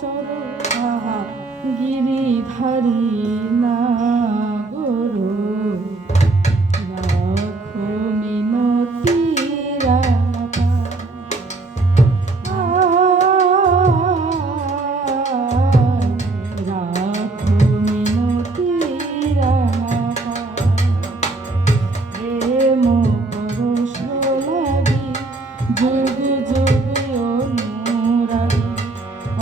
চর গিরিধারী নাগর রাখো মিনতি রাধা। রাখো মিনতি রাধা। প্রেম পরশ লাগি যুগে যুগে অনুরাগী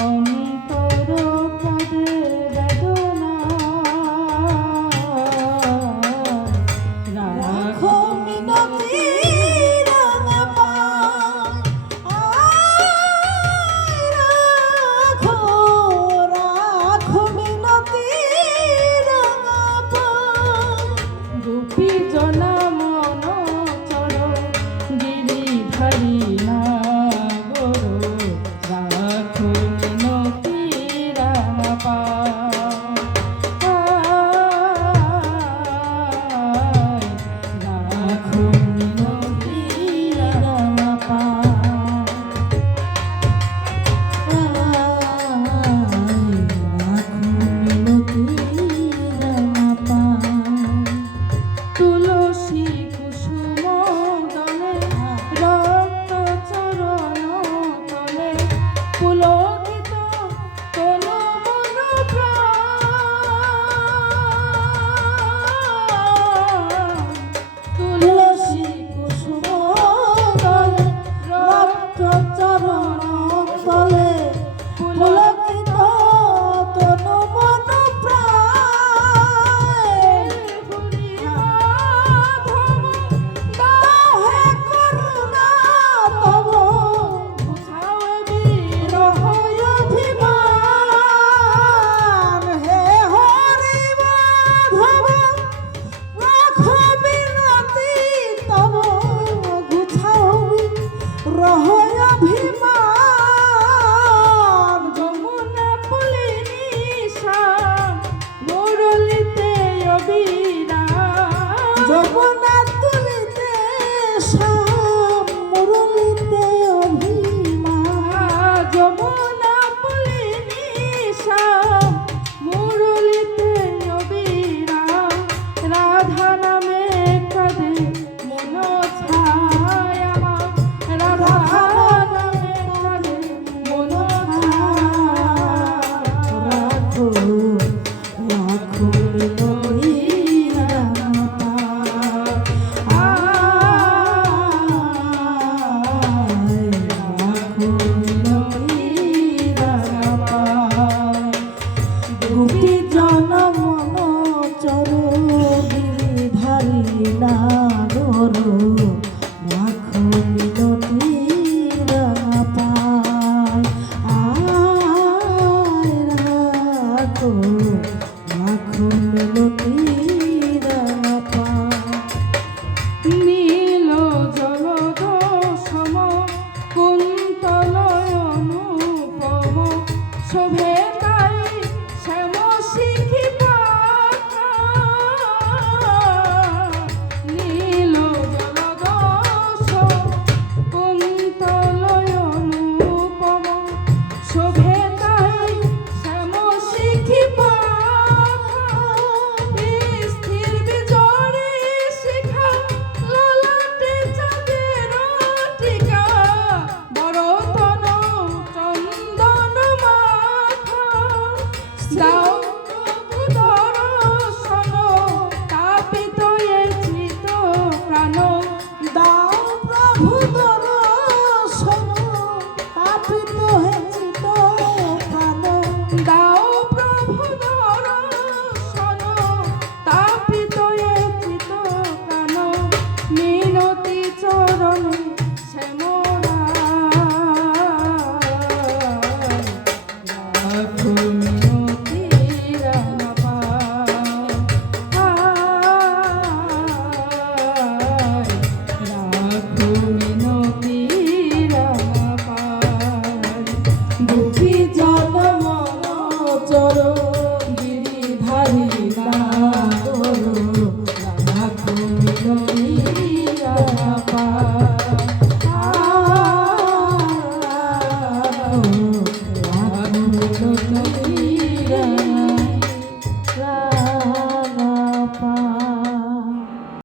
অন্তর কাঁদে বেদনা। রাখো মিনতি রাধা। রাখো রাখো মিনতি রাধা। গোপী জনা মন চর গিরিধারী নাগর রাখো মিনতি রাধা। রাখো মিনতি রাধা। রাখো মিনতি রাধা। তুলসী কুসুম দলে রক্ত চরণ তলে পুলকিত তনু মন প্রাণ। তুলসী কুসুম দলে রক্ত চরণ তলে পুলকিত তনু মন প্রাণ। যমুনা পুলিনী শ্যাম মুরলিতে অবিরাম। যমুনা তুলিতে শ্যাম মুরলিতে অভিমান। যমুনা পুলিনী শ্যাম মুরলিতে অবিরাম। রাধা নামে কাঁদে মন ছায় আমার। রাধা নামে কাঁদে মন ছায়। রাখো রাখো মিনতি রাধা। রাখো মিনতি রাধা। গোপী জন মন চর গিরিধারী নাগর রাখো মিনতি রাধা। রাখো রাখো মিনতি রাধা। নীল জলদ সম কুন্তলয় অনুপম শোভে তাই শ্যাম শিখি পাখা। নীল জলদ সম কুন্তলয় অনুপম শোভে তাই শ্যাম শিখি পাখা। স্থির বিজড়ি শিখা ললাটে চাঁদের টিকা। বরতন চন্দন মাখা। দাও প্রভু দর্শন তাপিত এ চিত প্রাণ। দাও প্রভু দর্শন তাপিত